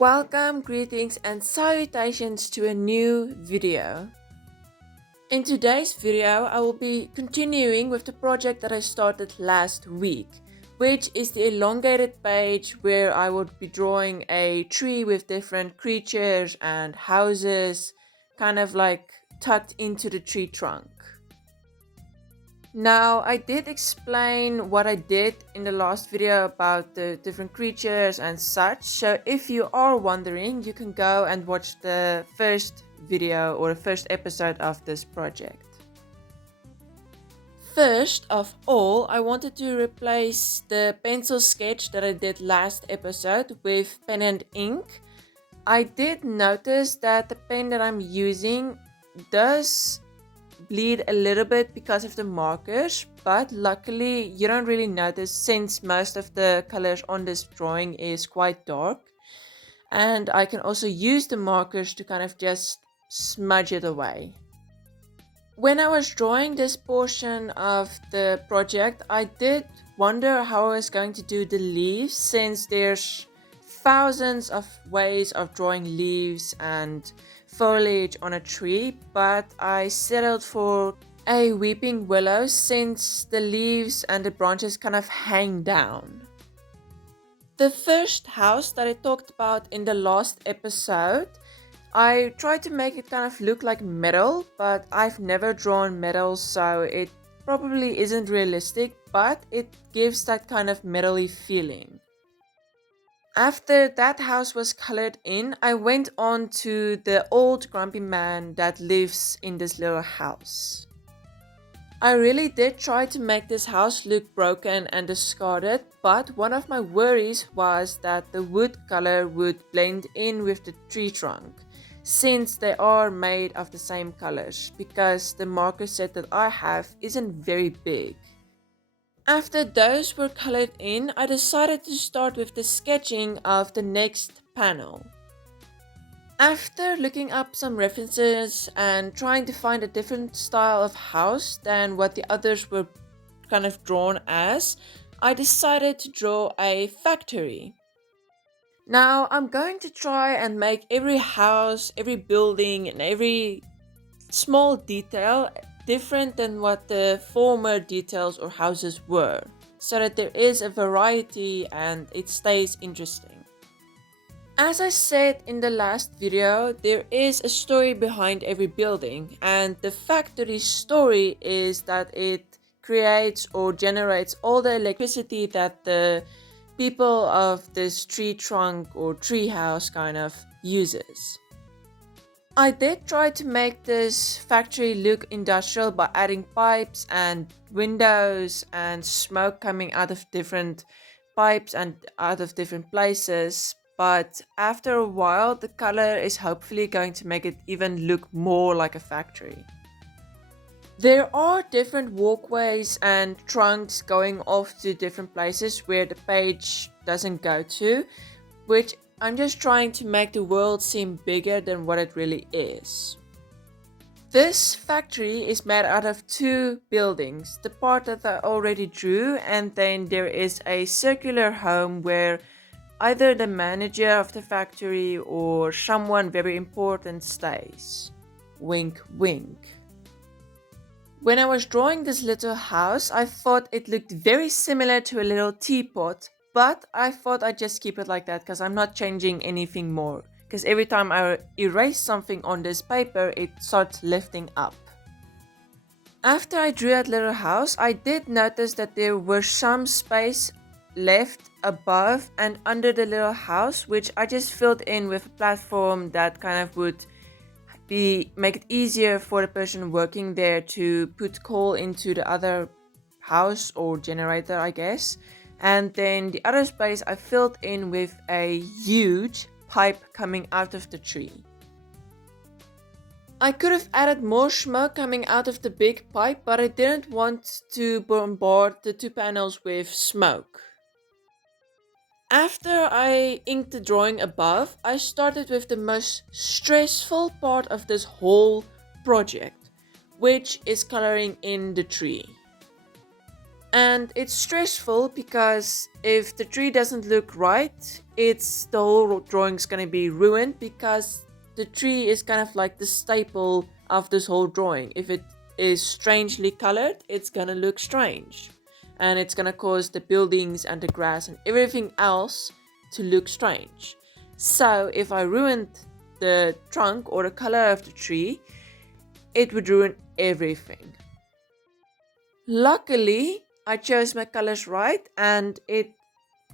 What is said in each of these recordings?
Welcome, greetings, and salutations to a new video. In today's video, I will be continuing with the project that I started last week, which is the elongated page where I would be drawing a tree with different creatures and houses, kind of like tucked into the tree trunk. Now, I did explain what I did in the last video about the different creatures and such, so if you are wondering, you can go and watch the first video or the first episode of this project. First of all, I wanted to replace the pencil sketch that I did last episode with pen and ink. I did notice that the pen that I'm using does bleed a little bit because of the markers, but luckily you don't really notice since most of the colors on this drawing is quite dark, and I can also use the markers to kind of just smudge it away. When I was drawing this portion of the project, I did wonder how I was going to do the leaves, since there's thousands of ways of drawing leaves and foliage on a tree, but I settled for a weeping willow since the leaves and the branches kind of hang down. The first house that I talked about in the last episode, I tried to make it kind of look like metal, but I've never drawn metal, so it probably isn't realistic, but it gives that kind of metal-y feeling. After that house was colored in, I went on to the old grumpy man that lives in this little house. I really did try to make this house look broken and discarded, but one of my worries was that the wood color would blend in with the tree trunk, since they are made of the same colors, because the marker set that I have isn't very big. After those were colored in, I decided to start with the sketching of the next panel. After looking up some references and trying to find a different style of house than what the others were kind of drawn as, I decided to draw a factory. Now, I'm going to try and make every house, every building, and every small detail different than what the former details or houses were, so that there is a variety and it stays interesting. As I said in the last video, there is a story behind every building, and the factory's story is that it creates or generates all the electricity that the people of this tree trunk or tree house kind of uses. I did try to make this factory look industrial by adding pipes and windows and smoke coming out of different pipes and out of different places, but after a while the color is hopefully going to make it even look more like a factory. There are different walkways and trunks going off to different places where the page doesn't go to, which I'm just trying to make the world seem bigger than what it really is. This factory is made out of two buildings, the part that I already drew, and then there is a circular home where either the manager of the factory or someone very important stays. Wink wink. When I was drawing this little house, I thought it looked very similar to a little teapot, but I thought I'd just keep it like that because I'm not changing anything more. Because every time I erase something on this paper, it starts lifting up. After I drew that little house, I did notice that there was some space left above and under the little house, which I just filled in with a platform that kind of would make it easier for the person working there to put coal into the other house or generator, I guess. And then the other space I filled in with a huge pipe coming out of the tree. I could have added more smoke coming out of the big pipe, but I didn't want to bombard the two panels with smoke. After I inked the drawing above, I started with the most stressful part of this whole project, which is coloring in the tree. And it's stressful because if the tree doesn't look right, the whole drawing's gonna be ruined because the tree is kind of like the staple of this whole drawing. If it is strangely colored, it's gonna look strange. And it's gonna cause the buildings and the grass and everything else to look strange. So if I ruined the trunk or the color of the tree, it would ruin everything. Luckily, I chose my colors right and it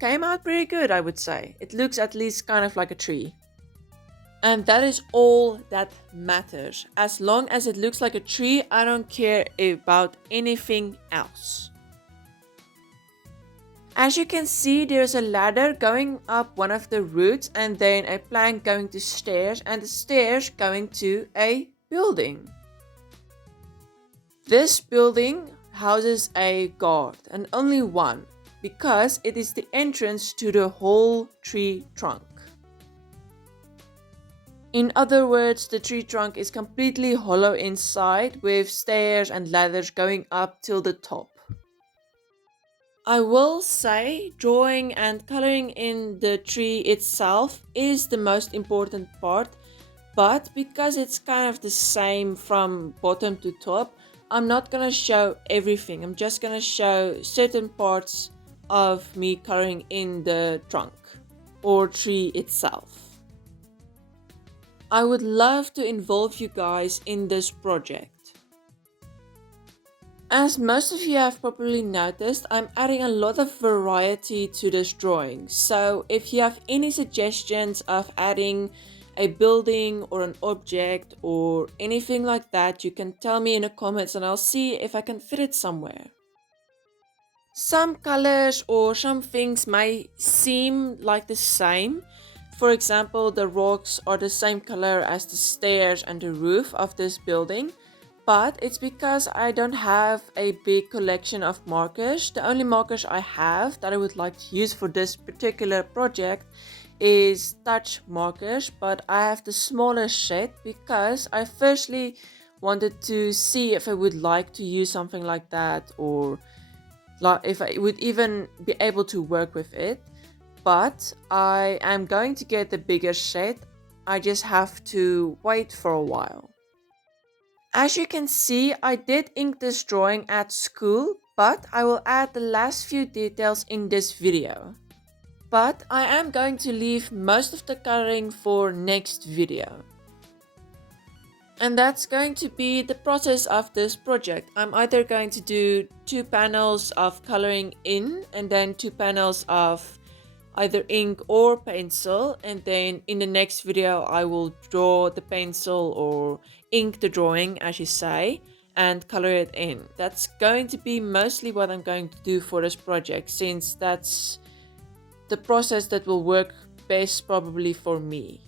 came out pretty good, I would say. It looks at least kind of like a tree. And that is all that matters. As long as it looks like a tree, I don't care about anything else. As you can see, there's a ladder going up one of the roots and then a plank going to stairs and the stairs going to a building. This building houses a guard and only one because it is the entrance to the whole tree trunk. In other words, the tree trunk is completely hollow inside with stairs and ladders going up till the top. I will say drawing and coloring in the tree itself is the most important part, but because it's kind of the same from bottom to top, I'm not gonna show everything. I'm just gonna show certain parts of me coloring in the trunk or tree itself. I would love to involve you guys in this project. As most of you have probably noticed, I'm adding a lot of variety to this drawing. So if you have any suggestions of adding a building or an object or anything like that, you can tell me in the comments and I'll see if I can fit it somewhere. Some colors or some things may seem like the same. For example, the rocks are the same color as the stairs and the roof of this building. But it's because I don't have a big collection of markers. The only markers I have that I would like to use for this particular project is touch markers, but I have the smaller set because I firstly wanted to see if I would like to use something like that or if I would even be able to work with it. But I am going to get the bigger set. I just have to wait for a while. As you can see, I did ink this drawing at school, but I will add the last few details in this video. But I am going to leave most of the coloring for next video. And that's going to be the process of this project. I'm either going to do 2 panels of coloring in and then 2 panels of either ink or pencil, and then in the next video I will draw the pencil or ink the drawing, as you say, and color it in. That's going to be mostly what I'm going to do for this project, since that's the process that will work best probably for me.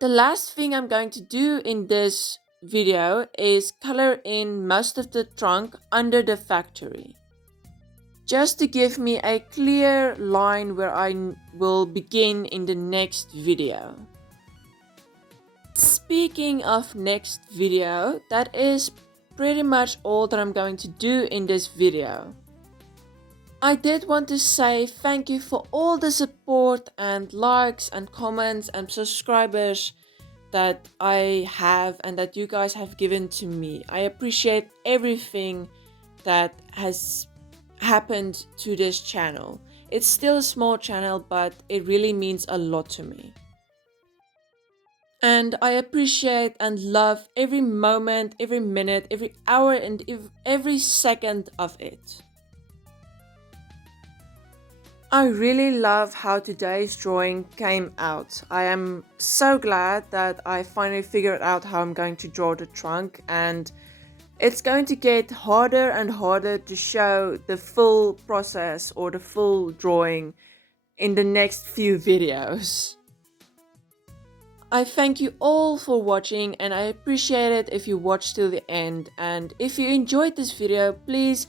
The last thing I'm going to do in this video is color in most of the trunk under the factory, just to give me a clear line where I will begin in the next video. Speaking of next video, that is pretty much all that I'm going to do in this video. I did want to say thank you for all the support and likes and comments and subscribers that I have and that you guys have given to me. I appreciate everything that has happened to this channel. It's still a small channel, but it really means a lot to me. And I appreciate and love every moment, every minute, every hour, and every second of it. I really love how today's drawing came out. I am so glad that I finally figured out how I'm going to draw the trunk, and it's going to get harder and harder to show the full process or the full drawing in the next few videos. I thank you all for watching, and I appreciate it if you watched till the end. And if you enjoyed this video, please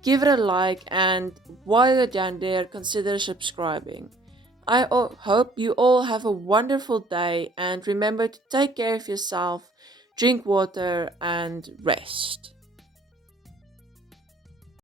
give it a like, and while you're down there, consider subscribing. I hope you all have a wonderful day, and remember to take care of yourself, drink water, and rest.